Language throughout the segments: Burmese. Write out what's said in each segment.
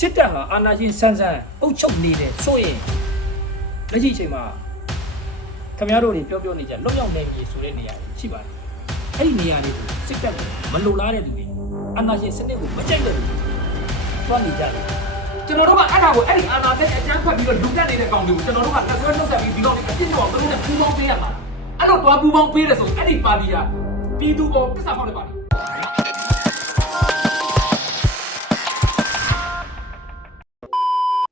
စစ်တပ်ဟာအာဏာရှင်ဆန်းဆန်းအုပ်ချုပ်နေတယ်ဆိုရင်လက်ရှိအချိန်မှာခင်ဗျားတို့တွေပြောပြောနေကြလွတ်ရောက်နေပြီဆိုတဲ့နေရာတွေရှိပါတယ်အဲ့ဒီနေရာတွေကိုစစ်တပ်ကမလိုလားတဲ့သူတွေအာဏာရှင်စနစ်ကိုမကြိုက်တဲ့သူတွေသွားနေကြတယ်ကျွန်တော်တို့ကအဲ့ဒါကိုအဲ့ဒီအာဏာသိမ်းအကြမ်းဖက်ပြီးတော့လူတက်နေတဲ့ကောင်တွေကိုကျွန်တော်တို့ကလက်ဆွဲနှုတ်ဆက်ပြီးဒီကောင်တွေအပြစ်တော့သူတို့နဲ့ပူးပေါင်းပေးရမှာအဲ့တော့တွားပူးပေါင်းပေးတယ်ဆိုအဲ့ဒီပါတီကပြည်သူကိုပစ္စာဖောက်တဲ့ပါတီ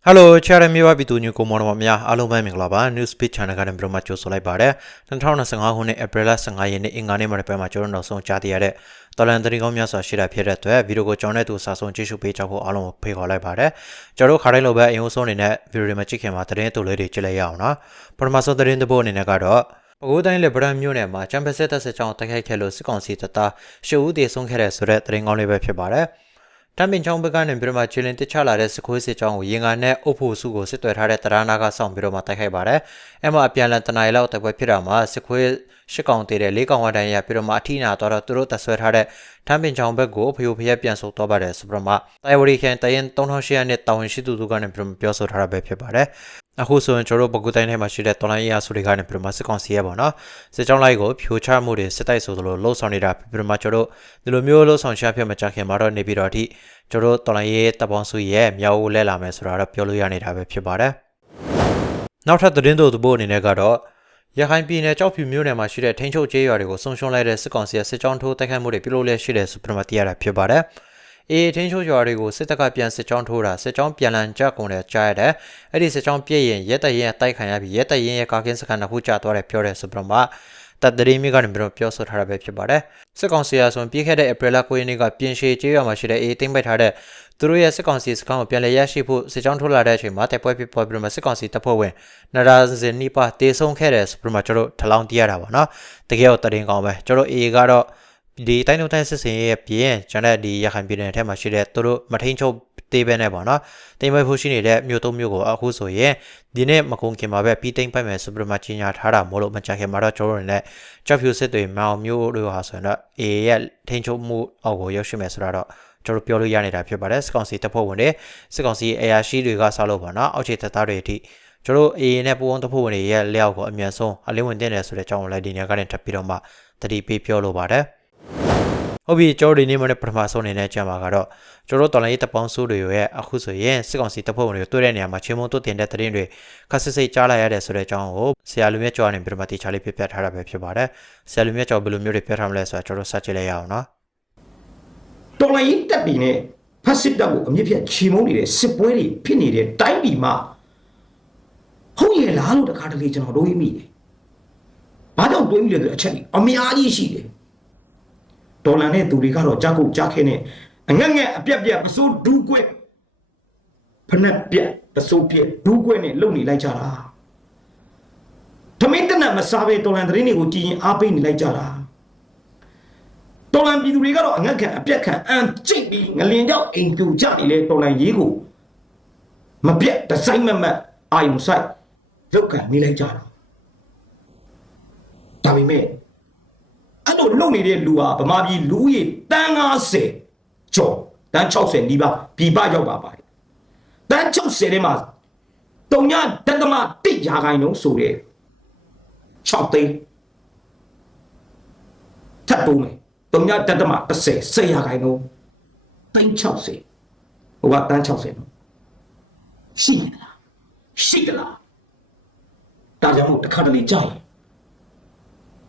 ဟယ်လိုချာရမြေပါပြည်သူညကိုမော်တော်များအားလုံးပဲမင်္ဂလာပါ News Speed Channel ကနေပြီးတော့မှကြိုဆိုလိုက်ပါတယ်2025ခုနှစ် April 15ရက်နေ့အင်္ဂါနေ့မှာပဲမှာကျွန်တော်နောက်ဆုံးကြားသိရတဲ့တော်လန်တရီကောင်းများစွာရှိတာဖြစ်တဲ့အတွက်ဗီဒီယိုကိုကြောင်းတဲ့သူစာဆုံးကြည့်ရှုပေးကြဖို့အားလုံးကိုဖိတ်ခေါ်လိုက်ပါတယ်ကျွန်တော်တို့ခါတိုင်းလိုပဲအရင်ဆုံးအနေနဲ့ဗီဒီယိုတွေမှာကြည့်ခင်မှာသတင်းတူလေးတွေကြည့်လိုက်ရအောင်နော်ပထမဆုံးသတင်းတစ်ပုဒ်အနေနဲ့ကတော့ပကိုးတိုင်းလေဗရန်မြို့နယ်မှာချမ်ပီယံဆက်သက်စစ်ကြောင်းတိုက်ခိုက်ခဲ့လို့စစ်ကောင်စီတပ်သားရှုပ်ဦးတည်ဆုံးခဲ့တဲ့ဆိုတဲ့သတင်းကောင်းလေးပဲဖြစ်ပါတယ် တမ်ပင်ချောင်းဘက်ကနေပြီးတော့မှချီလင်တစ်ချလာတဲ့စခွေးစစ်ကြောင်းကိုရင်ကာနဲ့အုပ်ဖို့စုကိုစစ်သွဲထားတဲ့တရနာကစောင့်ပြီးတော့မှတိုက်ခိုက်ပါတယ်။အဲ့မှာအပြန်လန်တနင်္လာရီလောက်တိုက်ပွဲဖြစ်တာမှာစခွေးရှစ်ကောင်တည်တဲ့လေးကောင်ဝတန်းရပြီးတော့မှအထီးနာတော့သူတို့တဆွဲထားတဲ့တမ်ပင်ချောင်းဘက်ကိုဖျို့ဖျက်ပြန်ဆုတ်သွားပါတယ်ဆိုပြီးတော့မှတိုင်ဝရီခန်တရင်3800နဲ့တာဝန်ရှိသူတို့ကနေပြီးတော့ပြောဆိုထားတာပဲဖြစ်ပါတယ်။ အခုဆိုရင်ကျွန်တော်တို့ပကုတိုင်းထဲမှာရှိတဲ့တော်လိုင်းအရာစုတွေကနေပြီးတော့မှစစ်ကောင်စီရဲ့ပေါ့နော်စစ်ကြောင်းလိုက်ကိုဖြိုချမှုတွေစစ်တိုက်ဆိုသလိုလှုပ်ဆောင်နေတာပြီးတော့မှကျွန်တော်တို့ဒီလိုမျိုးလှုပ်ဆောင်ရှာဖြစ်မကြခင်မှာတော့နေပြီးတော့အထိကျွန်တော်တို့တော်လိုင်းရဲ့တပ်ပေါင်းစုရဲ့မြောက်ဦးလဲလာမယ်ဆိုတာတော့ပြောလို့ရနေတာပဲဖြစ်ပါတယ်နောက်ထပ်သတင်းတို့သဘောအနေနဲ့ကတော့ရခိုင်ပြည်နယ်ကြောက်ဖြူမြို့နယ်မှာရှိတဲ့ထိန်းချုပ်ကျေးရွာတွေကိုဆုံးရှုံးလိုက်တဲ့စစ်ကောင်စီရဲ့စစ်ကြောင်းထိုးတိုက်ခိုက်မှုတွေပြုလုပ်လျက်ရှိတဲ့ဆိုပြီးမှသိရတာဖြစ်ပါတယ် အေးထင်းချိုးရွာတွေကိုစစ်တပ်ကပြန်စစ်ကြောင်းထိုးတာစစ်ကြောင်းပြန်လန်ကြကုန်တယ်ကြားရတယ်။အဲ့ဒီစစ်ကြောင်းပြည့်ရင်ရက်တရင်တိုက်ခံရပြီးရက်တရင်ရဲ့ကာကင်းစကန်တစ်ခုကြာသွားတယ်ပြောတယ်ဆိုပြီးတော့မှတပ်တရင်မိကနေပြီးတော့ပြောဆိုထားတာပဲဖြစ်ပါတယ်။စစ်ကောင်စီအဆိုပြီးခဲ့တဲ့ April 9ရက်နေ့ကပြင်ရှည်ကျေးရွာမှာရှိတဲ့အေးသိမ့်ပိုက်ထားတဲ့သူတို့ရဲ့စစ်ကောင်စီစခန်းကိုပြန်လည်ရရှိဖို့စစ်ကြောင်းထိုးလာတဲ့အချိန်မှာတိုက်ပွဲဖြစ်ပေါ်ပြီးတော့မှစစ်ကောင်စီတပ်ဖွဲ့ဝင်နရာဇင်နီပါတေဆုံးခဲ့တယ်ဆိုပြီးတော့မှကျွန်တော်တို့ထလောင်းတရတာပါနော်။တကယ်တော့တရင်ကောင်းပဲကျွန်တော်အေးကတော့ ဒီတိုင်းတို့တိုင်းစစ်စင်ရဲ့ပြင်ကျွန်တော်ဒီရခိုင်ပြည်နယ်ထဲမှာရှိတဲ့သူတို့မထိန်ချုပ်တေးပဲနဲ့ပေါ့နော်တိမ်ပိုက်ဖို့ရှိနေတဲ့မြို့သုံးမြို့ကိုအခုဆိုရင်ဒီနေ့မကုန်ခင်မှာပဲပြီးတိမ်ပိုက်မယ်ဆိုပြီးမှကြီးညာထားတာမို့လို့မကြခင်မှာတော့ကျွန်တော်တို့လည်းကြောက်ဖြူစစ်တွေမောင်မျိုးတို့ဟာဆိုရင်တော့အေရဲ့ထိန်ချုပ်မှုအောက်ကိုရောက်ရှိမယ်ဆိုတော့ကျွန်တော်ပြောလို့ရနေတာဖြစ်ပါတယ်စကောင်စီတပ်ဖွဲ့ဝင်တွေစကောင်စီအရာရှိတွေကဆောက်လို့ပါနော်အောက်ခြေတပ်သားတွေအထိကျွန်တော်အေနဲ့ပူဝန်းတပ်ဖွဲ့ဝင်တွေရဲ့လက်အောက်ကိုအမြန်ဆုံးအလင်းဝင်တင်တယ်ဆိုတဲ့အကြောင်းကိုလည်းဒီနေ့ကနေထပ်ပြီးတော့မှတတိပေးပြောလိုပါတယ် ဟုတ်ပြီကျွန်တော်ဒီနေ့မှလည်းပထမဆုံးအနေနဲ့ကြံပါကတော့ကျွန်တော်တော်လိုင်းရေးတပ်ပေါင်းစုတွေရဲ့အခုဆိုရင်စစ်ကောင်စီတပ်ဖွဲ့ဝင်တွေတွေ့တဲ့နေရာမှာချင်းမုံတို့တင်တဲ့သတင်းတွေခက်စစ်စစ်ကြားလိုက်ရတဲ့ဆိုတဲ့အကြောင်းကိုဆရာလူမြတ်ကျော်ကနေပြမတိချလေးပြပြထားတာပဲဖြစ်ပါတယ်ဆရာလူမြတ်ကျော်ဘယ်လိုမျိုးတွေပြထားမလဲဆိုတာကျွန်တော်စကြည့်လိုက်ရအောင်နော်တော်လိုင်းရေးတက်ပြီးနဲ့ဖက်စစ်တပ်ကိုအမြင့်ဖြတ်ချီမုန်းနေတဲ့စစ်ပွဲတွေဖြစ်နေတဲ့တိုင်းပြည်မှာဟုတ်ရဲ့လားလို့တခါတလေကျွန်တော်တို့မိတယ်။ဘာကြောင့်တွေးမိလဲဆိုတဲ့အချက်ကြီးအများကြီးရှိတယ်။ ဒေါ်လာနဲ့သူတွေကတော့ကြောက်ကုတ်ကြားခဲနဲ့အငက်ငက်အပြက်ပြက်ပစိုးဒူးကွက်ဖနက်ပြက်ပစိုးပြက်ဒူးကွက်နဲ့လုံနေလိုက်ကြတာ။ဓမင်းတနတ်မစားပဲတော်လန်သတင်းတွေကိုကြည်ရင်အားပေးနေလိုက်ကြတာ။တော်လန်ပြည်သူတွေကတော့အငတ်ခံအပြက်ခံအန်ကျိတ်ပြီးငလင်ကြောက်အိမ်ပြူကြနေလေတော်လန်ရေးကိုမပြတ်ဒီဇိုင်းမမတ်အာယုံဆိုင်လောက်ခံနေလိုက်ကြတာဒါပေမဲ့ အဲ့လိုလုံနေတဲ့လူဟာဗမာပြည်လူဦးရေတန်း90ကျော်တန်း60နီးပါးပြည်ပရောက်ပါပါတယ်တန်း60ထဲမှာတုံညတသမ1ရာခိုင်နှုန်းဆိုတဲ့6သိန်းထပ်တိုးမယ်တုံညတက်တမ30 10ရာခိုင်နှုန်းသိန်း60ဟိုကတန်း60နော်ရှိရလားရှိကလားဒါကြောင့်မို့တစ်ခါတလေကြာရင်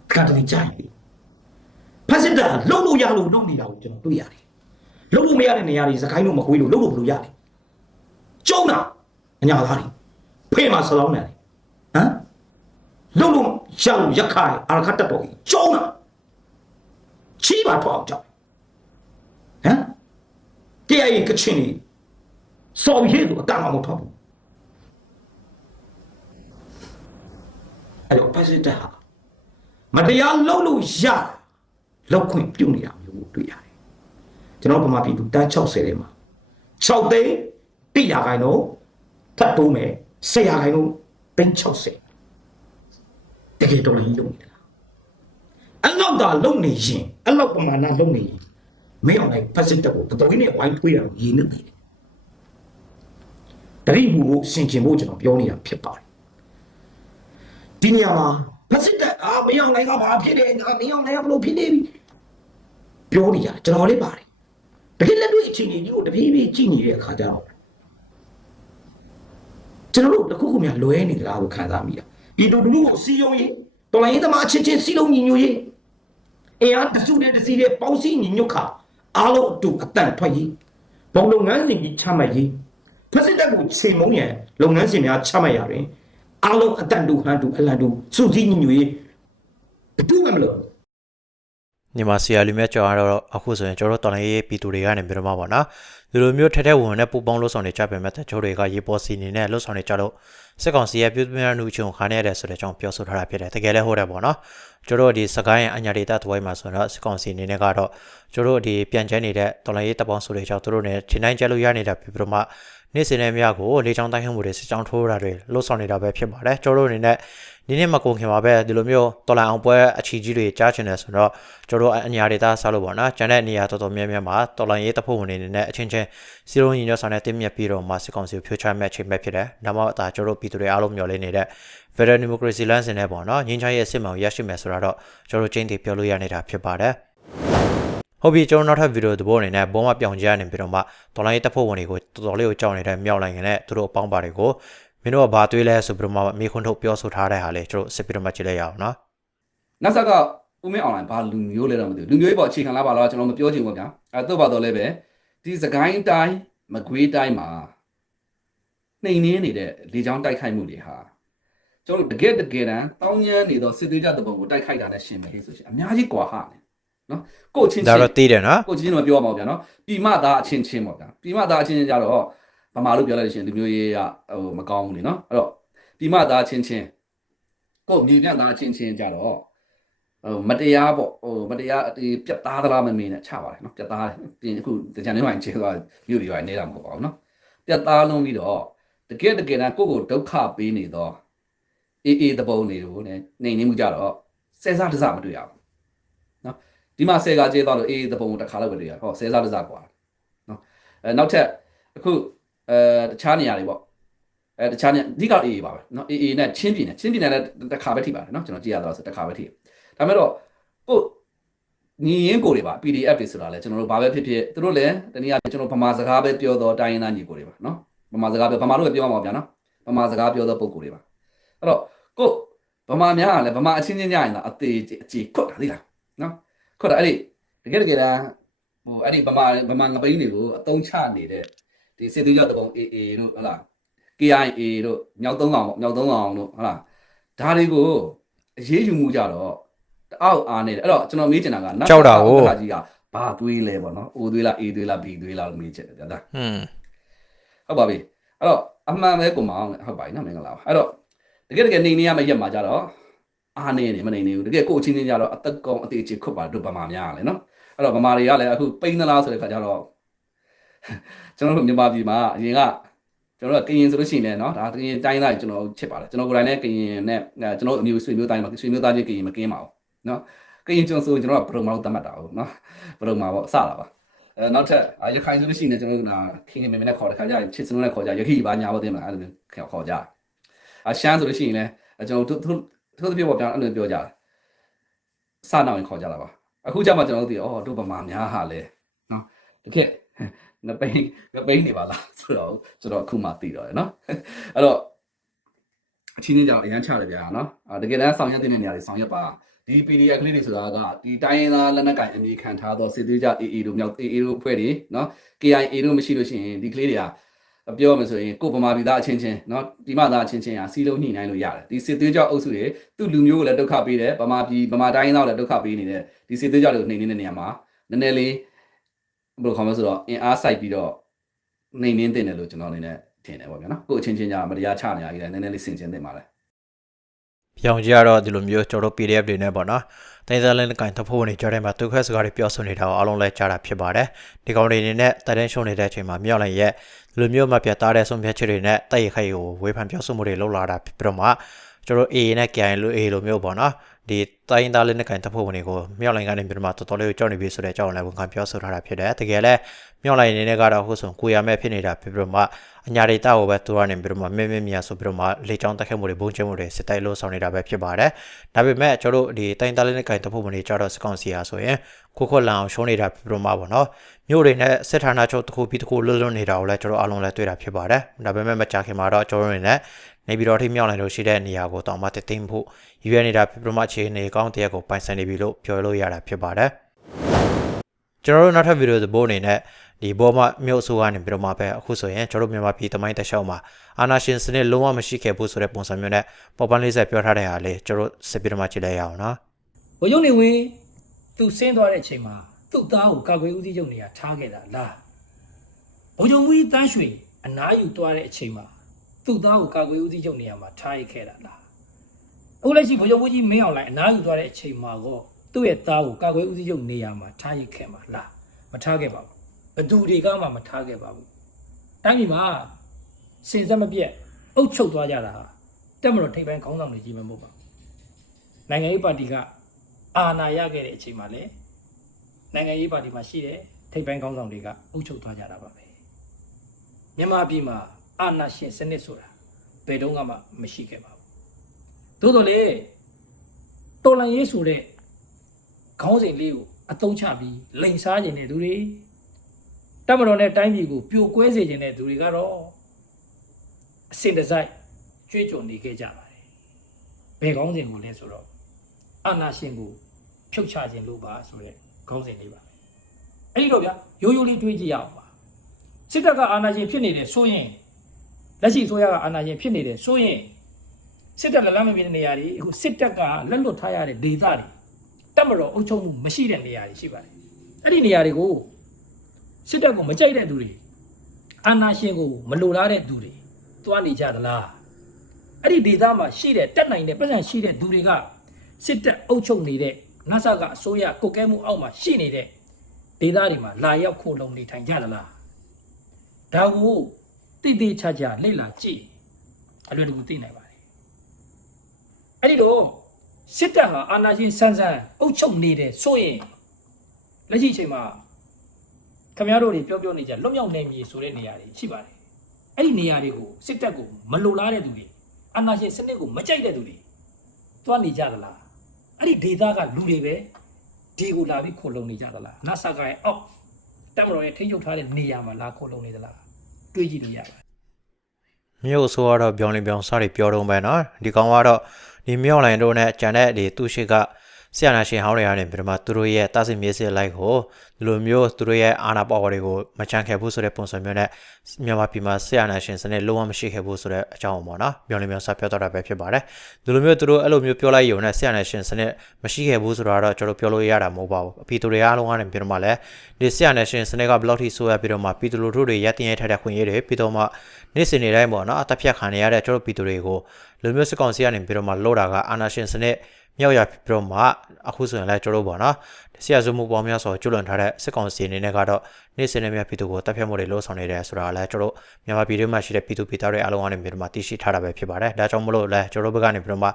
တစ်ခါတလေကြာရင် ဖက်စစ်တာလှုပ်လို့ရလို့လုပ်နေတာကိုကျွန်တော်တွေ့ရတယ်လှုပ်လို့မရတဲ့နေရာတွေစကိုင်းလို့မကွေးလို့လှုပ်လို့ဘယ်လိုရတယ်ကျုံတာအညာသားတွေဖေးမှာဆလောင်းနေတယ်ဟမ်လှုပ်လို့ရလို့ရက်ခိုင်အာရခတ်တက်တော်ကြီးကျုံတာချီးပါတော့အောင်ကြောက်ဟမ်တရားရင်ကချင်နေစော်ရဲလို့အတမမထောက်ဘူးအဲ့တော့ပတ်စစ်တပ်ဟာမတရားလုပ်လို့ရ လောက်ခွင့်ပြုတ်နေတာမျိုးကိုတွေ့ရတယ်ကျွန်တော်ဗမာပြည်သူတန်း60ထဲမှာ6သိန်း100ရာခိုင်နှုန်းထပ်တိုးမယ်10ရာခိုင်နှုန်းသိန်း60တကယ်တော်လည်းလုပ်နေတာအဲ့လောက်သာလုံနေရင်အဲ့လောက်ပမာဏလုံနေရင်မင်းအောင်လိုက်ဖက်စစ်တပ်ကိုတော်တော်ကြီးနဲ့ဝိုင်းထွေးတာကိုရင်းနေတယ်တတိမှုဖို့ဆင်ကျင်ဖို့ကျွန်တော်ပြောနေတာဖြစ်ပါတယ်ဒီနေရာမှာဖက်စစ်တပ်အာမင်းအောင်နိုင်ကဘာဖြစ်နေအာမင်းအောင်နိုင်ကဘလို့ဖြစ်နေပြီ ပြောနေကြကျွန်တော်လေးပါတယ်တကယ်လက်တွေ့အခြေအနေကြီးကိုတပြေးပြေးကြည့်နေတဲ့အခါကျတော့ကျွန်တော်တို့တခုခုများလွဲနေကြတာကိုခံစားမိတာဒီတို့လူကိုစီယုံရေးတော်လိုင်းသမားချင်းချင်းစီလုံးညီညွတ်ရေးအင်အားတစုတဲ့တစီတဲ့ပေါင်းစည်းညီညွတ်ခါအားလုံးအတူအတန်ထွက်ရေးဘုံလုပ်ငန်းစဉ်ကြီးချမှတ်ရေးဖက်စစ်တပ်ကိုချိန်မုံရန်လုပ်ငန်းစဉ်များချမှတ်ရတွင်အားလုံးအတန်တူဟန်တူအလန်တူစုစည်းညီညွတ်ရေးဘယ်သူမှမလုပ် ဘူးညီမဆီယာလူမြတ်ကျော်ကတော့အခုဆိုရင်ကျွန်တော်တို့တော်လိုင်းရေးပြည်သူတွေကနေပြီးတော့မှပေါ့နော်ဒီလိုမျိုးထက်ထက်ဝင်ဝင်နဲ့ပူပေါင်းလှုပ်ဆောင်နေကြပေမဲ့တချို့တွေကရေပေါ်စီနေနဲ့လှုပ်ဆောင်နေကြလို့စစ်ကောင်စီရဲ့ပြုပြများနှုတ်ချုံခါနေရတယ်ဆိုတဲ့အကြောင်းပြောဆိုထားတာဖြစ်တယ်တကယ်လည်းဟုတ်တယ်ပေါ့နော် ကျွန်တော်တို့ဒီစကိုင်းအညာဒေတာတဝိုင်းမှာဆိုတော့စစ်ကောင်စီအနေနဲ့ကတော့ကျွန်တော်တို့ဒီပြန်ကျဲနေတဲ့တော်လိုင်းရေးတပ်ပေါင်းစုတွေကြောင့်တို့နဲ့ထင်းတိုင်းကျဲလို့ရနေတာဖြစ်ပြီးတော့မှနေ့စဉ်နဲ့မြကိုလေချောင်းတိုင်းခမှုတွေစစ်ကြောင်းထိုးတာတွေလှုပ်ဆောင်နေတာပဲဖြစ်ပါတယ်ကျွန်တော်တို့အနေနဲ့ဒီနေ့မကုန်ခင်ပါပဲဒီလိုမျိုးတော်လိုင်းအောင်ပွဲအချီကြီးတွေကြားချင်တယ်ဆိုတော့ကျွန်တော်တို့အညာဒေတာဆောက်လို့ပေါ့နော်ကျန်တဲ့နေရာတော်တော်များများမှာတော်လိုင်းရေးတပ်ဖွဲ့ဝင်တွေအနေနဲ့အချင်းချင်းစီလုံးညီညွတ်ဆောင်တဲ့တင်းမြတ်ပြီးတော့မှစစ်ကောင်စီကိုဖြိုချမဲ့အချိန်ပဲဖြစ်တယ်။ဒါမှမဟုတ်ဒါကျွန်တော်တို့ပြည်သူတွေအားလုံးမျှော်လင့်နေတဲ့ Federal Democracy လမ်းစဉ်နဲ့ပေါ့နော်ငင်းချရဲ့အစ်စ်မောင်ရရှိမယ်ဆိုတာတော့ကျွန်တော်တို့ချင်းတည်ပြောလို့ရနေတာဖြစ်ပါတယ်။ဟုတ်ပြီကျွန်တော်နောက်ထပ်ဗီဒီယိုသဘောအနေနဲ့ဘောမပြောင်ကြရနေပြီးတော့မှတော်လိုင်းရေးတပ်ဖွဲ့ဝင်တွေကိုတော်တော်လေးကိုကြောက်နေတဲ့မြောက်လိုက်ငနဲ့သူတို့အပေါင်းပါတွေကိုမင်းတို့ကဘာတွေးလဲဆိုပြီးတော့မှမိခွန်းထုတ်ပြောဆိုထားတဲ့ဟာလေကျွန်တော်စစ်ပြီးတော့မှကြည့်လိုက်ရအောင်နော်နောက်ဆက်ကဦးမင်းအွန်လိုင်းဘာလူမျိုးလဲတော့မသိဘူးလူမျိုးရေးပေါ်အခြေခံလာပါတော့ကျွန်တော်မပြောချင်ဘူးဗျာအဲတော့ပါတော့လည်းပဲဒီစကိုင်းတိုင်းမကွေးတိုင်းမှာနှိမ်နှင်းနေတဲ့လေကြောင်းတိုက်ခိုက်မှုတွေဟာ ကျွန်တော်တို့တကယ်တကယ်တမ်းတောင်းညမ်းနေတော့စစ်သေးကြတဲ့ပုံကိုတိုက်ခိုက်တာနဲ့ရှင်မယ်လို့ဆိုရှင်အများကြီးကွာဟတယ်နော်ကိုယ့်ချင်းဒါချင်းတော့သိတယ်နော်ကိုချင်းတော့ပြောရမှာပေါ့ဗျာနော်ပြည်မသားအချင်းချင်းပေါ့ဗျာပြည်မသားအချင်းချင်းကြတော့ဗမာလို့ပြောလိုက်လို့ရှိရင်လူမျိုးရေးကဟိုမကောင်းဘူးလေနော်အဲ့တော့ပြည်မသားအချင်းချင်းကိုယ့်မြေပြန့်သားအချင်းချင်းကြတော့ဟိုမတရားပေါ့ဟိုမတရားဒီပြတ်သားသလားမမေးနဲ့ချပါတယ်နော်ပြတ်သားပြင်အခုတကြံနေမှချင်းသွားမြို့တွေရောနေတာမဟုတ်ပါဘူးနော်ပြတ်သားလုံးပြီးတော့တကယ်တကယ်တမ်းကိုယ့်ကိုဒုက္ခပေးနေတော့ အေးအေးတပုံနေလို့ねနေနေမှုကြတော့စဲစားတစားမတွေ့ရဘူး ဒီမှာဆယ်ကကျေးသွားလို့အေးသပုံကိုတစ်ခါလောက်ပဲတွေ့ရဟောဆယ်စားတစ်စားกว่าနော်အဲနောက်ထပ်အခုအဲတခြားနေရာတွေပေါ့အဲတခြားနေအဓိကအေးပါပဲနော်အေးအေးနဲ့ချင်းပြည်နယ်ချင်းပြည်နယ်လည်းတစ်ခါပဲထိပါတယ်နော်ကျွန်တော်ကြည့်ရတော့ဆိုတစ်ခါပဲထိဒါမဲ့တော့ကိုညီရင်ကိုတွေပါ PDF တွေဆိုတာလဲကျွန်တော်တို့ဘာပဲဖြစ်ဖြစ်သူတို့လည်းတနည်းအားဖြင့်ကျွန်တော်ဗမာစကားပဲပြောတော့တိုင်းရင်းသားညီကိုတွေပါနော်ဗမာစကားပဲဗမာတို့ပဲပြောမှာပါဗျာနော်ဗမာစကားပြောတော့ပုံကိုတွေပါ အဲ့တော့ကိုဗမာများကလည်းဗမာအချင်းချင်းကြရင်တော့အသေးအကြေခွတ်တာသိလားနော်ခွတ်တာအဲ့ဒီတကယ်တကယ်တမ်းဟိုအဲ့ဒီဗမာဗမာငပိန်းတွေကိုအတုံးချနေတဲ့ဒီစစ်သွေးကြောတပုံ AA တို့ဟုတ်လား KIA တို့မြောက်သုံးကောင်ပေါ့မြောက်သုံးကောင်တို့ဟုတ်လားဒါတွေကိုအရေးယူမှုကြတော့တအောက်အားနေတယ်အဲ့တော့ကျွန်တော်မေးချင်တာကနတ်ခါကြီးကဘာသွေးလဲပေါ့နော် O သွေးလား A သွေးလား B သွေးလားလို့မေးချင်တယ်ဗျာဒါဟွန်းဟုတ်ပါပြီအဲ့တော့အမှန်ပဲကိုမအောင်ဟုတ်ပါပြီနော်မင်္ဂလာပါအဲ့တော့ တကယ်တကယ်နေနေရမယ့်ရက်မှာကြတော့အားနေနေမနေနေဘူးတကယ်ကိုယ့်အချင်းချင်းကြတော့အသက်ကောင်းအသေးချေခွတ်ပါတို့ဗမာများရလဲနော်အဲ့တော့ဗမာတွေကလည်းအခုပိန်းသလားဆိုတဲ့ခါကျတော့ကျွန်တော်တို့မြန်မာပြည်မှာအရင်ကကျွန်တော်တို့ကကရင်ဆိုလို့ရှိရင်လည်းเนาะဒါကရင်တိုင်းသားကျွန်တော်ချစ်ပါတယ်ကျွန်တော်ကိုယ်တိုင်လည်းကရင်နဲ့အဲကျွန်တော်တို့အမျိုးဆွေမျိုးတိုင်းမှာဆွေမျိုးသားချင်းကရင်မကင်းပါဘူးเนาะကရင်ကျွန်တော်ဆိုကျွန်တော်ကဘရုံမောက်တတ်မှတ်တာဟုတ်เนาะဘရုံမှာပေါ့စတာပါအဲနောက်ထပ်ရခိုင်ဆိုလို့ရှိရင်ကျွန်တော်တို့ကခင်ခင်မင်းမင်းနဲ့ခေါ်တဲ့ခါကျရင်ချစ်စနုနဲ့ခေါ်ကြရခိပါညာဟုတ်တယ်မလားအဲ့လိုမျိုးခေါ်ကြအ ရှမ်းဆိုလို့ရှိရင်လည်းကျွန်တော်တို့သူတို့ပြပေါ့ဗျာအဲ့လိုပြောကြတာစနောက်ရင်ခေါ်ကြတာပါအခုကျမှကျွန်တော်တို့ဒီအော်တို့ဗမာများဟာလဲနော်တကယ်ငပိန်ငပိန်နေပါလားဆိုတော့ကျွန်တော်အခုမှသိတော့ရယ်နော်အဲ့တော့အချင်းချင်းကြောင့်အရန်ချတယ်ဗျာနော်တကယ်တမ်းဆောင်ရွက်တဲ့နေရာတွေဆောင်ရွက်ပါဒီ PDF ကလေးတွေဆိုတာကဒီတိုင်းရင်းသားလက်နက်ကင်အမိခံထားသောစစ်သေးကြ AA တို့မြောက် AA တို့အဖွဲ့တွေနော် KIA တို့မရှိလို့ရှိရင်ဒီကလေးတွေက ပြောမှဆိုရင်ကိုဗမာပြည်သားအချင်းချင်းเนาะဒီမသားအချင်းချင်းဟာစီလုံးညှိနှိုင်းလို့ရတယ်ဒီစစ်သွေးကြောအုပ်စုတွေသူ့လူမျိုးကိုလည်းဒုက္ခပေးတယ်ဗမာပြည်ဗမာတိုင်းရင်းသားကိုလည်းဒုက္ခပေးနေတယ်ဒီစစ်သွေးကြောတွေကိုနှိမ်နေတဲ့နေရာမှာနည်းနည်းလေးဘယ်လိုခေါ်မလဲဆိုတော့အင်အားစိုက်ပြီးတော့နှိမ်နှင်းတင်တယ်လို့ကျွန်တော်အနေနဲ့ထင်တယ်ပေါ့ဗျာနော်ကိုအချင်းချင်းကြာမတရားချနေရကြီးလည်းနည်းနည်းလေးစင်ကျင်တင်ပါလေ ပြောင်ကြီးကတော့ဒီလိုမျိုးကျွန်တော်တို့ PDF တွေနဲ့ပေါ့နော်တိုင်းသားလင်းကင်တဖို့နေကြတဲ့မှာဒုက္ခစကားတွေပြောဆိုနေတာကိုအားလုံးလဲကြားတာဖြစ်ပါတယ်ဒီကောင်တွေအနေနဲ့တတဲ့ရှုံနေတဲ့အချိန်မှာမြောက်လိုက်ရဲ့ဒီ လိုမျိုးမှပြတ်သားတဲ့ဆုံးဖြတ်ချက်တွေနဲ့တိုက်ရိုက်ခိုက်ကိုဝေဖန်ပြောဆိုမှုတွေလုပ်လာတာဖြစ်ပြီးတော့မှကျွန်တော် AA နဲ့ KI လို့ A လိုမျိုးပေါ့နော် ဒီတိုင်းသားလေးနဲ့ကန်တပ်ဖွဲ့ဝင်တွေကိုမြောက်လိုင်းကနေပြီးတော့မှတော်တော်လေးကိုကြောက်နေပြီဆိုတဲ့အကြောင်းလည်းဝန်ခံပြောဆိုထားတာဖြစ်တယ်တကယ်လည်းမြောက်လိုင်းအနေနဲ့ကတော့ဟုတ်ဆုံးကိုရမဲ့ဖြစ်နေတာဖြစ်ပြီးတော့မှအညာဒေတာကိုပဲသူကနေပြီးတော့မှမဲမဲမြာဆိုပြီးတော့မှလေချောင်းတက်ခတ်မှုတွေဘုံကျမှုတွေစစ်တိုက်လို့ဆောင်နေတာပဲဖြစ်ပါတယ်ဒါပေမဲ့ကျွန်တော်တို့ဒီတိုင်းသားလေးနဲ့ကန်တပ်ဖွဲ့ဝင်တွေကြတော့စကောင်စီယာဆိုရင်ကိုခွက်လန်အောင်ရှုံးနေတာဖြစ်ပြီးတော့မှပေါ့နော်မြို့တွေနဲ့စစ်ဌာနချုပ်တစ်ခုပြီးတစ်ခုလွတ်လွတ်နေတာကိုလည်းကျွန်တော်အားလုံးလည်းတွေ့တာဖြစ်ပါတယ်ဒါပေမဲ့မကြာခင်မှာတော့ကျွန်တော်တို့နဲ့ နေပြည်တော်ထိမြောက်လိုင်းလို့ရှိတဲ့နေရာကိုတောင်မှတသိမ်းဖို့ရည်ရွယ်နေတာဖြစ်ပြီးတော့မှအခြေအနေကောင်းတရက်ကိုပိုင်ဆိုင်နေပြီလို့ပြောလို့ရတာဖြစ်ပါတယ်ကျွန်တော်တို့နောက်ထပ်ဗီဒီယိုသဘောအနေနဲ့ဒီဘောမမြို့ဆိုကနေပြီးတော့မှပဲအခုဆိုရင်ကျွန်တော်တို့မြန်မာပြည်တမိုင်းတစ်လျှောက်မှာအာနာရှင်စနစ်လုံးဝမရှိခဲ့ဘူးဆိုတဲ့ပုံစံမျိုးနဲ့ပေါ်ပန်းလေးဆက်ပြောထားတဲ့ဟာလေးကျွန်တော်စစ်ပြီးတော့မှကြည့်လိုက်ရအောင်နော်ဘုံရုံနေဝင်သူဆင်းသွားတဲ့အချိန်မှာသူ့သားကိုကာကွယ်ဦးစီးချုပ်နေရာထားခဲ့တာလားဘုံရုံမူကြီးတန်းရွှေအနားယူသွားတဲ့အချိန်မှာ သူ့သားကိုကာကွယ်ဦးစီးချုပ်နေရာမှာထားရခဲ့တာလားအခုလက်ရှိဘုံရုံမူကြီးမင်းအောင်လိုင်းအနားယူသွားတဲ့အချိန်မှာတော့သူ့ရဲ့သားကိုကာကွယ်ဦးစီးချုပ်နေရာမှာထားရခဲ့မှာလားမထားခဲ့ပါဘူးဘသူတွေကမှမထားခဲ့ပါဘူးတိုင်းပြည်မှာစင်စက်မပြတ်အုပ်ချုပ်သွားကြတာဟာတက်မတော်ထိပ်ပိုင်းခေါင်းဆောင်တွေကြီးမဟုတ်ပါဘူးနိုင်ငံရေးပါတီကအာဏာရခဲ့တဲ့အချိန်မှာလည်းနိုင်ငံရေးပါတီမှာရှိတဲ့ထိပ်ပိုင်းခေါင်းဆောင်တွေကအုပ်ချုပ်သွားကြတာပါပဲမြန်မာပြည်မှာ အာဏာရှင်စနစ်ဆိုတာဘယ်တော့မှမရှိခဲ့ပါဘူးသို့တော်လေတော်လန်ရေးဆိုတဲ့ခေါင်းစဉ်လေးကိုအသုံးချပြီးလိန်စားခြင်းတဲ့သူတွေတမတော်နဲ့တိုင်းပြည်ကိုပြိုကွဲစေခြင်းတဲ့သူတွေကတော့အစင်တစိုက်ကြွေးကြော်နေခဲ့ကြပါတယ်ဘယ်ခေါင်းစဉ်ကိုလဲဆိုတော့အာနာရှင်ကိုဖြုတ်ချခြင်းလို့ပါဆိုတဲ့ခေါင်းစဉ်လေးပါအဲ့ဒီတော့ဗျာရိုးရိုးလေးတွေးကြည့်ရအောင်ပါစစ်တပ်ကအာနာရှင်ဖြစ်နေတယ်ဆိုရင် လက်ရှိဆိုရကအာနာရှင်ဖြစ်နေတယ်ဆိုရင်စစ်တပ်လက်လမ်းမပြေတဲ့နေရာတွေအခုစစ်တပ်ကလက်လွတ်ထားရတဲ့ဒေသတွေတက်မတော်အုပ်ချုပ်မှုမရှိတဲ့နေရာတွေရှိပါတယ်အဲ့ဒီနေရာတွေကိုစစ်တပ်ကိုမကြိုက်တဲ့သူတွေအာနာရှင်ကိုမလိုလားတဲ့သူတွေသွားနေကြသလားအဲ့ဒီဒေသမှာရှိတဲ့တက်နိုင်တဲ့ပတ်စံရှိတဲ့သူတွေကစစ်တပ်အုပ်ချုပ်နေတဲ့ငါဆကအစိုးရကုတ်ကဲမှုအောက်မှာရှိနေတဲ့ဒေသတွေမှာလာရောက်ခိုလုံနေထိုင်ကြသလားဒါကို တိတိကျကျလေ့လာကြည့်အလွယ်တကူသိနိုင်ပါတယ်အဲ့ဒီတော့စစ်တပ်ဟာအာဏာရှင်ဆန်းဆန်းအုပ်ချုပ်နေတယ်ဆိုရင်လက်ရှိအချိန်မှာခင်ဗျားတို့တွေပြောပြောနေကြလွတ်မြောက်နေမည်ဆိုတဲ့နေရာတွေရှိပါတယ်အဲ့ဒီနေရာတွေကိုစစ်တပ်ကိုမလိုလားတဲ့သူတွေအာဏာရှင်စနစ်ကိုမကြိုက်တဲ့သူတွေသွားနေကြသလားအဲ့ဒီဒေတာကလူတွေပဲဒီကိုလာပြီးခိုလုံနေကြသလားနတ်ဆာကရဲ့အောက်တက်မတော်ရဲ့ထိန်းချုပ်ထားတဲ့နေရာမှာလာခိုလုံနေသလား တွေးကြည့်လို့ရပါတယ်မြို့ဆိုတော့ပြောင်းလင်းပြောင်းစားတွေပြောတော့မယ်နော်ဒီကောင်ကတော့ဒီမြောက်လိုင်းတို့နဲ့ကြံတဲ့ဒီသူရှိက ဆရာနာရှင်ဟောင်းတွေကနေပြီးတော့မှသူတို့ရဲ့တာစစ်မြေစစ်လိုက်ကိုဒီလိုမျိုးသူတို့ရဲ့အာနာပါဝါတွေကိုမချန်ခဲ့ဘူးဆိုတဲ့ပုံစံမျိုးနဲ့မြန်မာပြည်မှာဆရာနာရှင်စနစ်လုံးဝမရှိခဲ့ဘူးဆိုတဲ့အကြောင်းပေါ့နော်ပြောင်းလင်းပြောင်းစားပြောတော့တာပဲဖြစ်ပါတယ်ဒီလိုမျိုးသူတို့အဲ့လိုမျိုးပြောလိုက်ရုံနဲ့ဆရာနာရှင်စနစ်မရှိခဲ့ဘူးဆိုတော့ကျွန်တော်ပြောလို့ရတာမဟုတ်ပါဘူးအပီသူတွေအားလုံးကနေပြီးတော့မှလည်းဒီဆရာနာရှင်စနစ်ကဘယ်လောက်ထိဆိုးရပြီးတော့မှပြည်သူလူထုတွေရက်တင်ရထားတဲ့ခွင့်ရတွေပြီးတော့မှနေ့စဉ်နေ့တိုင်းပေါ့နော်အသက်ဖြတ်ခံနေရတဲ့ကျွန်တော်ပြည်သူတွေကိုလူမျိုးစစ်ကောင်စီကနေပြီးတော့မှလောတာကအာနာရှင်စနစ် မြောက်ရပြီးတော့မှအခုဆိုရင်လည်းကျွန်တော်ပေါ့နော်ဆရာစုမှုပေါင်းများစွာကျွလွန်ထားတဲ့စစ်ကောင်စီအနေနဲ့ကတော့နေ့စဉ်နဲ့မြပြည်သူကိုတပ်ဖြတ်မှုတွေလှုံ့ဆော်နေတယ်ဆိုတာလည်းကျွန်တော်မြန်မာပြည်တွင်းမှာရှိတဲ့ပြည်သူပြည်သားတွေအားလုံးကနေပြီးတော့မှသိရှိထားတာပဲဖြစ်ပါတယ်ဒါကြောင့်မလို့လည်းကျွန်တော်ဘက်ကနေပြီးတော့မှ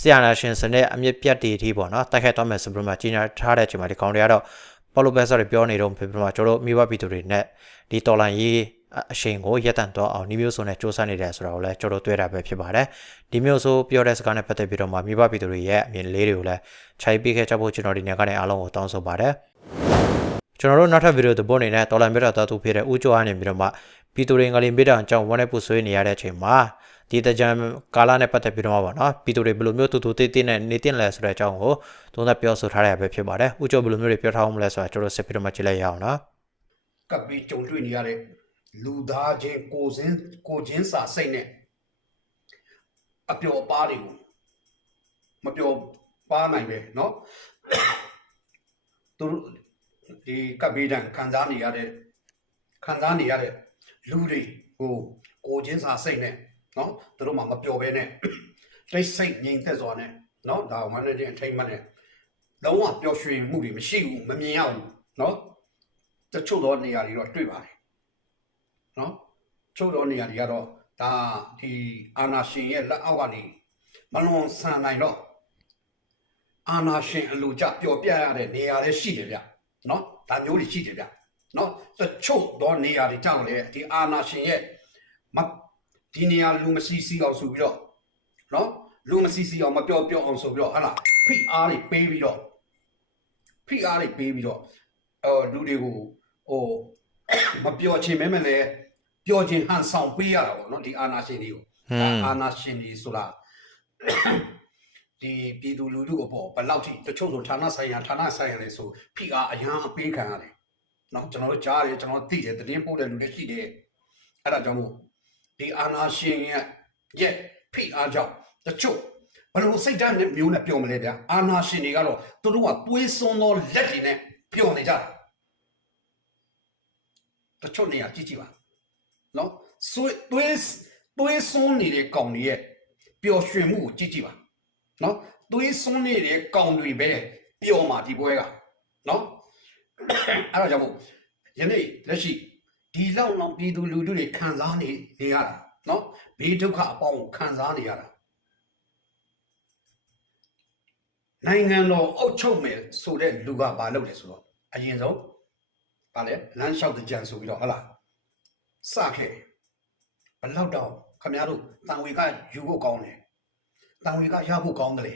ဆရာနာရှင်စနစ်အမြင့်ပြတ်တည်ထီပေါ့နော်တိုက်ခိုက်သွားမယ်ဆိုပြီးတော့မှကြီးညာထားတဲ့အချိန်မှာဒီကောင်တွေကတော့ပေါ်လိုဘက်ဆော့တွေပြောနေတော့ဖြစ်ပြီးတော့မှကျွန်တော်မိဘပြည်သူတွေနဲ့ဒီတော်လန်ရေး အရှိန်ကိုရက်တန့်တော့အောင်ဒီမျိုးဆိုနဲ့စ조사နေတယ်ဆိုတာကိုလည်းကျွန်တော်တွေ့တာပဲဖြစ်ပါတယ်ဒီမျိုးဆိုပြောတဲ့စကားနဲ့ပတ်သက်ပြီးတော့မှမိဘပြည်သူတွေရဲ့အမြင်လေးတွေကိုလည်းခြိုက်ပေးခဲ့ကြဖို့ကျွန်တော်ဒီနေ့ကနေအားလုံးကိုတောင်းဆိုပါတယ်ကျွန်တော်တို့နောက်ထပ်ဗီဒီယိုသဘောအနေနဲ့တော်လန်မြတ်တော်သူဖြစ်တဲ့ဦးကျော်အနေပြီးတော့မှပြည်သူတွေကလည်းမိတောင်အကြောင်းဝမ်းနဲ့ပူဆွေးနေရတဲ့အချိန်မှာဒီတကြံကာလာနဲ့ပတ်သက်ပြီးတော့ပါနော်ပြည်သူတွေဘယ်လိုမျိုးတူတူတိတ်တိတ်နဲ့နေတင်လဲဆိုတဲ့အကြောင်းကိုသုံးသပ်ပြောဆိုထားရပဲဖြစ်ပါတယ်ဦးကျော်ဘယ်လိုမျိုးတွေပြောထားအောင်မလဲဆိုတာကျွန်တော်ဆက်ပြီးတော့မှကြည့်လိုက်ရအောင်နော်ကပ်ပြီးကြုံတွေ့နေရတဲ့ လူသားချင်းကိုစင်းကိုချင်းစာစိတ်နဲ့အပျော်ပါးတွေကိုမပျော်ပါနိုင်ပဲเนาะသူတို့ဒီကပ်ပြီးတန်ခံစားနေရတဲ့ခံစားနေရတဲ့လူတွေကိုကိုချင်းစာစိတ်နဲ့เนาะသူတို့မှမပျော်ဘဲနဲ့တိတ်ဆိတ်ငြိမ်သက်စွာနဲ့เนาะဒါဝမ်းနဲ့အထိတ်မှတ်နဲ့လုံးဝပျော်ရွှင်မှုတွေမရှိဘူးမမြင်ရဘူးเนาะ တချို့သောနေရာတွေတော့တွေ့ပါတယ် နော်ချို့သောနေရာတွေကတော့ဒါဒီအာနာရှင်ရဲ့လက်အောက်ကနေမလွန်ဆန်နိုင်တော့အာနာရှင်အလိုကြပျော်ပြရတဲ့နေရာလည်းရှိတယ်ဗျနော်ဒါမျိုးတွေရှိတယ်ဗျနော်တချို့တော့နေရာတွေကြောင့်လေဒီအာနာရှင်ရဲ့မဒီနေရာလူမစီစီအောင်ဆိုပြီးတော့နော်လူမစီစီအောင်မပျော်ပျော်အောင်ဆိုပြီးတော့ဟာလားဖိအားတွေပေးပြီးတော့ဖိအားတွေပေးပြီးတော့အော်လူတွေကိုဟိုမပျော်ချင်မဲမဲလဲ ပျော်ချင်ဟန်ဆောင်ပေးရတာပေါ့နော်ဒီအာနာရှင်တွေကိုဟွန်းအာနာရှင်တွေဆိုတာဒီပြည်သူလူထုအပေါ်ဘယ်လောက်ထိတချို့ဆိုဌာနဆိုင်ရာဌာနဆိုင်ရာတွေဆိုဖိအားအရန်အပေးခံရတယ်။နော်ကျွန်တော်တို့ကြားတယ်ကျွန်တော်သိတယ်သတင်းပို့တဲ့လူတွေရှိတယ်။အဲ့ဒါကြောင့်မို့ဒီအာနာရှင်ရဲ့ရဲ့ဖိအားကြောင့်တချို့ဘယ်လိုစိတ်ဓာတ်နဲ့မျိုးနဲ့ပြောမလဲဗျာအာနာရှင်တွေကတော့သူတို့ကတွေးစွန်းသောလက်တွေနဲ့ပြောနေကြတာတချို့နေရာကြည့်ကြည့်ပါ နော်ဆွေးတွေးတွေးစွန်းနေတဲ့ကောင်တွေရဲ့ပျော်ရွှင်မှုကိုကြည့်ကြည့်ပါနော်သွေးစွန်းနေတဲ့ကောင်တွေပဲပျော်မှာဒီပွဲကနော်အဲ့ဒါကြောင့်မို့ယနေ့လက်ရှိဒီလောက်လောက်ပြည်သူလူထုတွေခံစားနေနေရတာနော်ဘေးဒုက္ခအပေါင်းကိုခံစားနေရတာနိုင်ငံတော်အုပ်ချုပ်မယ်ဆိုတဲ့လူကဘာလုပ်လဲဆိုတော့အရင်ဆုံးဗာလဲလမ်းလျှောက်တဲ့ကြံဆိုပြီးတော့ဟတ်လား စခဲ့ဘယ်လောက်တော့ခမရတို့တန်ဝေကယူဖို့ကောင်းတယ်တန်ဝေကရဖို့ကောင်းတယ်လေ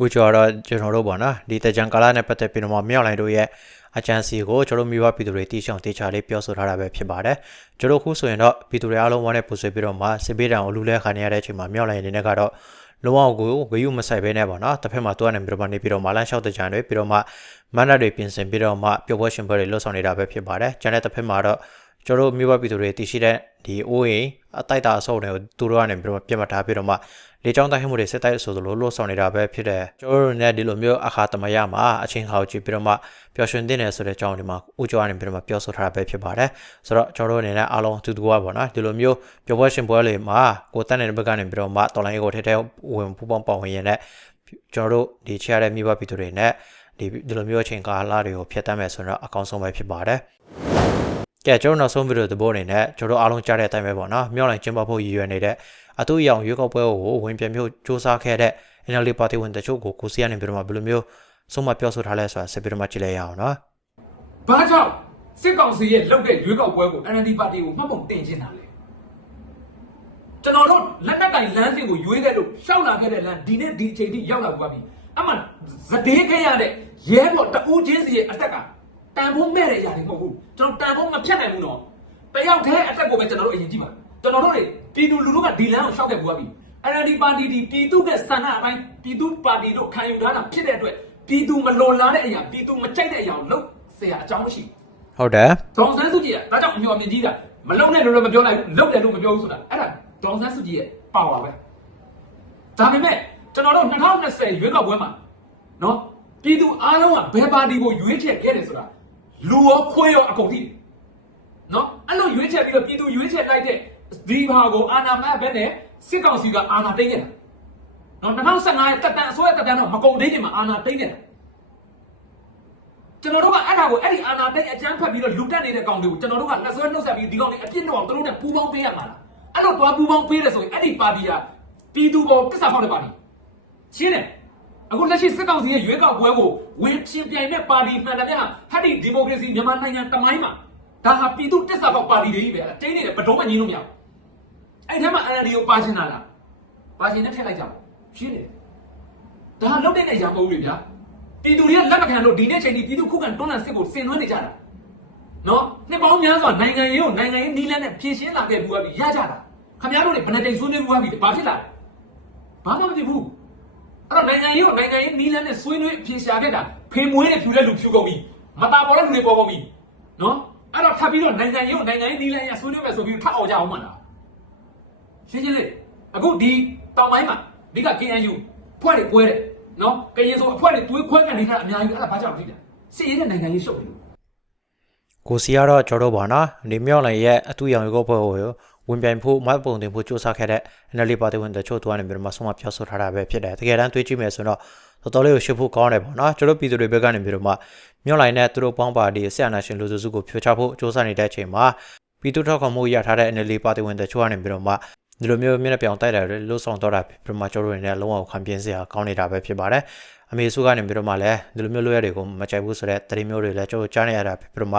ဝကျော်တော့ကျွန်တော်တို့ပေါ့နော်ဒီတကြံကာလနဲ့ပတ်သက်ပြီးတော့မှမြောက်လိုင်းတို့ရဲ့အကြံစီကိုကျွန်တော်မိဘပြည်သူတွေတီးရှောင်တေချာလေးပြောဆိုထားတာပဲဖြစ်ပါတယ်ကျွန်တော်ခုဆိုရင်တော့ပြည်သူတွေအားလုံးဝမ်းနဲ့ပူဆွေးပြီးတော့မှစစ်ပေးတံကိုလူလဲခါနေရတဲ့အချိန်မှာမြောက်လိုင်းအနေနဲ့ကတော့လုံးဝကိုဝေယူမဆိုင်ဘဲနဲ့ပေါ့နော်တစ်ဖက်မှာတွားနေပြီးတော့မှနေပြီးတော့မလန်းလျှောက်တဲ့ကြံတွေပြီးတော့မှမန္တတွေပြင်ဆင်ပြီးတော့မှပျော်ပွဲရှင်ပွဲတွေလှုပ်ဆောင်နေတာပဲဖြစ်ပါတယ်ကျန်တဲ့တစ်ဖက်မှာတော့ ကျွန်တော်မိဘပြည်သူတွေတည်ရှိတဲ့ဒီအိုးအိမ်အတိုက်တာအဆုပ်တွေကိုသူတို့ကနေပြီးတော့ပြတ်မှတ်ထားပြီးတော့မှလေချောင်းတိုက်မှုတွေစစ်တိုက်ဆိုသလိုလှုပ်ဆောင်နေတာပဲဖြစ်တယ်ကျွန်တော်တို့လည်းဒီလိုမျိုးအခါတမရမှာအချင်းခါကိုကြည့်ပြီးတော့မှပျော်ရွှင်တဲ့နေဆိုတဲ့အကြောင်းဒီမှာဦးကျော်ကနေပြီးတော့မှပြောဆိုထားတာပဲဖြစ်ပါတယ်ဆိုတော့ကျွန်တော်တို့အနေနဲ့အားလုံးအတူတူပါပေါ့နော်ဒီလိုမျိုးပျော်ပွဲရှင်ပွဲလေးမှာကိုတက်နေတဲ့ဘက်ကနေပြီးတော့မှတော်လိုင်းကိုထဲထဲဝင်ပူပေါင်းပေါဝင်ရင်လည်းကျွန်တော်တို့ဒီချရတဲ့မိဘပြည်သူတွေနဲ့ဒီဒီလိုမျိုးအချိန်ကာလတွေကိုဖျက်တမ်းမယ်ဆိုတော့အကောင်းဆုံးပဲဖြစ်ပါတယ် ကဲကျွန်တော်နောက်ဆုံးဗီဒီယိုသဘောအနေနဲ့ကျွန်တော်အားလုံးကြားတဲ့အတိုင်းပဲပေါ့နော်မြောက်လိုင်းကျင်းပဖို့ရည်ရွယ်နေတဲ့အတူအယောင်ရွေးကောက်ပွဲကိုဝင်ပြန်မျိုးစူးစမ်းခဲ့တဲ့ NLD ပါတီဝင်တချို့ကိုကိုစီကနေပြီးတော့မှဘယ်လိုမျိုးဆုံးမပြောဆိုထားလဲဆိုတာဆက်ပြီးတော့မှကြည့်လိုက်ရအောင်နော်။ဘာကြောင့်စစ်ကောင်စီရဲ့လုပ်တဲ့ရွေးကောက်ပွဲကို NLD ပါတီကိုမှတ်ပုံတင်ချင်တာလဲ။ကျွန်တော်တို့လက်နက်ကင်လမ်းစဉ်ကိုရွေးခဲ့လို့ရှောက်လာခဲ့တဲ့လမ်းဒီနေ့ဒီအချိန်ထိရောက်လာပါပြီ။အမှဇဒေးခဲ့ရတဲ့ရဲဘော်တဦးချင်းစီရဲ့အတက်က တန်ဖိုးမဲ့တဲ့အရာတွေမဟုတ်ဘူး။ကျွန်တော်တန်ဖိုးမဖြတ်နိုင်ဘူးနော်။တယောက်တည်းအတက်ကိုပဲကျွန်တော်တို့အရင်ကြည့်ပါ။ကျွန်တော်တို့တွေပြည်သူလူထုကဒီလမ်းကိုရှောက်ခဲ့ပူပါပြီ။ NLD ပါတီဒီပြည်သူရဲ့ဆန္ဒအတိုင်းပြည်သူပါတီတို့ခံယူထားတာဖြစ်တဲ့အတွက်ပြည်သူမလွန်လားတဲ့အရာပြည်သူမကြိုက်တဲ့အရာကိုလုပ်เสียအကြောင်းမရှိဘူး ဟုတ်တယ် ဒေါန်ဆန်းစုကြည်ကဒါကြောင့်အမျှော်မြင်ကြီးတာမလုံနဲ့လို့လည်းမပြောလိုက်ဘူးလုံတယ်လို့မပြောဘူးဆိုတာအဲ့ဒါဒေါန်ဆန်းစုကြည်ရဲ့ပါဝါပဲဒါပေမဲ့ကျွန်တော်တို့2020ရွေးကောက်ပွဲမှာနော်ပြည်သူအားလုံးကဘယ်ပါတီကိုရွေးချယ်ခဲ့တယ်ဆိုတာ လူရောခွေးရောအကုန်သိတယ်နော်အဲ့လိုရွေးချယ်ပြီးတော့ပြည်သူရွေးချယ်လိုက်တဲ့ဒီဘာကိုအာဏာမတ်ဘဲနဲ့စစ်ကောင်စီကအာဏာသိမ်းခဲ့တာနော်2015ရဲ့တက်တန်အစိုးရတက်တန်တော့မကုန်သေးခင်မှာအာဏာသိမ်းခဲ့တာကျွန်တော်တို့ကအဲ့ဒါကိုအဲ့ဒီအာနာသိအကျန်းဖက်ပြီးတော့လူတက်နေတဲ့ကောင်တွေကိုကျွန်တော်တို့ကလက်ဆွဲနှုတ်ဆက်ပြီးဒီကောင်တွေအပြစ်တော့သူတို့နဲ့ပူးပေါင်းပေးရမှာလားအဲ့လိုတွားပူးပေါင်းပေးတယ်ဆိုရင်အဲ့ဒီပါတီကပြည်သူပေါ်တစ္ဆာဖောက်တဲ့ပါတီရှင်းတယ် အခုလက်ရှိစစ်ကောင်စီရဲ့ရွေးကောက်ပွဲကိုဝင်ချင်းပြိုင်တဲ့ပါတီမှန်တယ်ဗျာဟတ်ဒီဒီမိုကရေစီမြန်မာနိုင်ငံတမိုင်းမှာဒါဟာပြည်သူတစ္ဆာဖောက်ပါတီတွေကြီးပဲအတင်းနေတယ်ဘတော်မငြင်းလို့မရဘူးအဲ့ထဲမှာ NLD ကိုပါချင်တာလားပါချင်နဲ့ထည့်လိုက်ကြပါရှင်းတယ်ဒါဟာလောက်တဲ့နေရာမဟုတ်ဘူးလေဗျာပြည်သူတွေကလက်မခံလို့ဒီနေ့ချိန်ဒီပြည်သူခုခံတွန်းလှန်စစ်ကိုဆင်နွှဲနေကြတာနော်နှစ်ပေါင်းများစွာနိုင်ငံရေးကိုနိုင်ငံရေးနီးလန်းနဲ့ဖြည့်ရှင်းလာခဲ့ဘူးပြီရကြတာခင်ဗျားတို့တွေဘယ်နဲ့တိမ်ဆွေးနွေးဘူးပြီဘာဖြစ်လာဘာမှမဖြစ်ဘူးအဲ့ တော့နိုင်ငံရေးကိုနိုင်ငံရေးနီးလန်းနဲ့ဆွေးနွေးဖြည့်ရှာခဲ့တာဖေမွေးနဲ့ဖြူတဲ့လူဖြူကုန်ပြီမตาပေါ်တဲ့လူတွေပေါ်ကုန်ပြီနော်အဲ့တော့ထပ်ပြီးတော့နိုင်ငံရေးကိုနိုင်ငံရေးနီးလန်းရဆွေးနွေးမယ်ဆိုပြီးထပ်အောင်ကြအောင်မလားရှင်းရှင်းလေးအခုဒီတောင်ပိုင်းမှာဒီက KNU ဖွဲ့တွေပွဲတယ်နော်ကရင်ဆိုအဖွဲ့တွေတွေးခွဲကန်နေတာအများကြီးပဲအဲ့ဒါဘာကြောင့်ဖြစ်လဲစစ်ရေးတဲ့နိုင်ငံရေးရှုပ်နေလို့ကိုစီကတော့ကျွန်တော်တို့ပါနော်ဒီမြောက်လိုင်းရဲ့အတူအယောင်ရွေးကောက်ပွဲကို ဝင်ပြန်ဖို့မတ်ပုံတင်ဖို့စူးစမ်းခဲ့တဲ့ NLD ပါတီဝင်တချို့သူကနေပြီးတော့မှဆုံးမပြောဆိုထားတာပဲဖြစ်တယ်တကယ်တမ်းတွေးကြည့်မယ်ဆိုတော့တော်တော်လေးကိုရှုပ်ဖို့ကောင်းတယ်ပေါ့နော်ကျွန်တော်ပြည်သူတွေဘက်ကနေပြီးတော့မှမြောက်လိုင်းနဲ့သူတို့ပေါင်းပါတီဆရာနာရှင်လူစုစုကိုဖြိုချဖို့စူးစမ်းနေတဲ့အချိန်မှာပြည်သူထောက်ခံမှုရထားတဲ့ NLD ပါတီဝင်တချို့ကနေပြီးတော့မှဒီလိုမျိုးမျက်နှာပြောင်တိုက်တာတွေလှုပ်ဆောင်တော့တာပြမကျော်တို့နဲ့လုံးဝခံပြင်းစရာကောင်းနေတာပဲဖြစ်ပါတယ်အမေစုကနေပြီးတော့မှလည်းဒီလိုမျိုးလွှဲတွေကိုမကြိုက်ဘူးဆိုတဲ့တတိမျိုးတွေလည်းကျွန်တော်ကြားနေရတာပြမ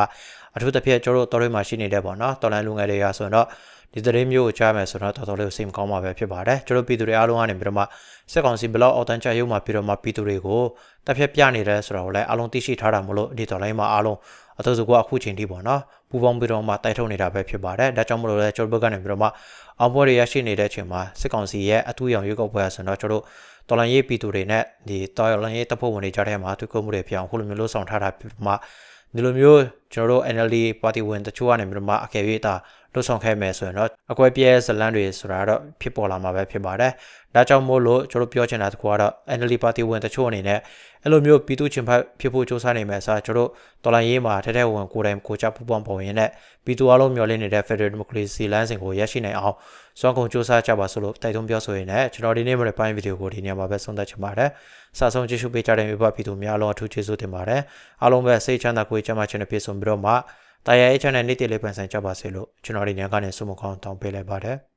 အထူးသဖြင့်ကျွန်တော်တို့တော်တွေမှာရှိနေတဲ့ပေါ့နော်တော်လန်လူငယ်တွေကဆိုတော့ ဒီတရေမျိုးကိုကြားမယ်ဆိုတော့တော်တော်လေးစိတ်မကောင်းပါပဲဖြစ်ပါတယ်ကျွန်တော်ပြည်သူတွေအားလုံးကနေပြီးတော့မှစက်ကောင်စီဘလောက်အောက်တန်းချရုံမှာပြီးတော့မှပြည်သူတွေကိုတက်ဖြတ်ပြနေတယ်ဆိုတော့လည်းအားလုံးသိရှိထားတာမလို့ဒီတော်လိုင်းမှာအားလုံးအထူးစကွာအခုချိန်ထိပေါ့နော်ပူပေါင်းပြီးတော့မှတိုက်ထုတ်နေတာပဲဖြစ်ပါတယ်ဒါကြောင့်မလို့လည်းကျွန်တော်ဘက်ကနေပြီးတော့မှအောင်ပွဲတွေရရှိနေတဲ့အချိန်မှာစစ်ကောင်စီရဲ့အထူးရောင်ရွေးကောက်ပွဲဆိုတော့ကျွန်တော်တို့တော်လန်ရေးပြည်သူတွေနဲ့ဒီတော်လန်ရေးတပ်ဖွဲ့ဝင်တွေကြားထဲမှာသူကုမှုတွေပြောင်းဟိုလိုမျိုးလို့ဆောင်ထားတာပြမှဒီလိုမျိုးကျွန်တော်တို့ NLD ပါတီဝင်တချို့ကနေပြီးတော့မှအကယ်၍တာ လွတ်ဆောင်ခဲ့မယ်ဆိုရင်တော့အကွဲပြဲဇလန်းတွေဆိုတာတော့ဖြစ်ပေါ်လာမှာပဲဖြစ်ပါတယ်။ဒါကြောင့်မို့လို့ကျွန်တော်ပြောချင်တာတခုကတော့ NLD ပါတီဝင်တချို့အနေနဲ့အဲ့လိုမျိုးပြည်သူချင်းဖက်ဖြစ်ဖို့စ조사နေမယ်ဆိုတော့ကျွန်တော်တော်လိုင်းရေးမှာထဲထဲဝင်ကိုယ်တိုင်ကိုချပူပေါင်းပေါ်ရင်နဲ့ပြည်သူအလုံးမျှော်လင့်နေတဲ့ Federal Democracy လမ်းစဉ်ကိုရရှိနိုင်အောင်စွမ်းကုန်စ조사ကြပါစို့လို့တိုက်တွန်းပြောဆိုရင်းနဲ့ကျွန်တော်ဒီနေ့မှာပိုင်းဗီဒီယိုကိုဒီနေရာမှာပဲဆုံးသက်ချင်ပါတယ်။စာဆုံးကြည့်ရှုပေးကြတဲ့မြို့ပပြည်သူများအလုံးအထူးကျေးဇူးတင်ပါတယ်။အားလုံးပဲစိတ်ချမ်းသာကိုယ်ကျန်းမာခြင်းနဲ့ပြည့်စုံပြီးတော့မှ တရားရေးချမ်းတဲ့နေ့တည်လေးပန်ဆိုင်ကြပါစေလို့ကျွန်တော်ဒီညကနေဆုမကောင်းတောင်းပေးလိုက်ပါတယ်။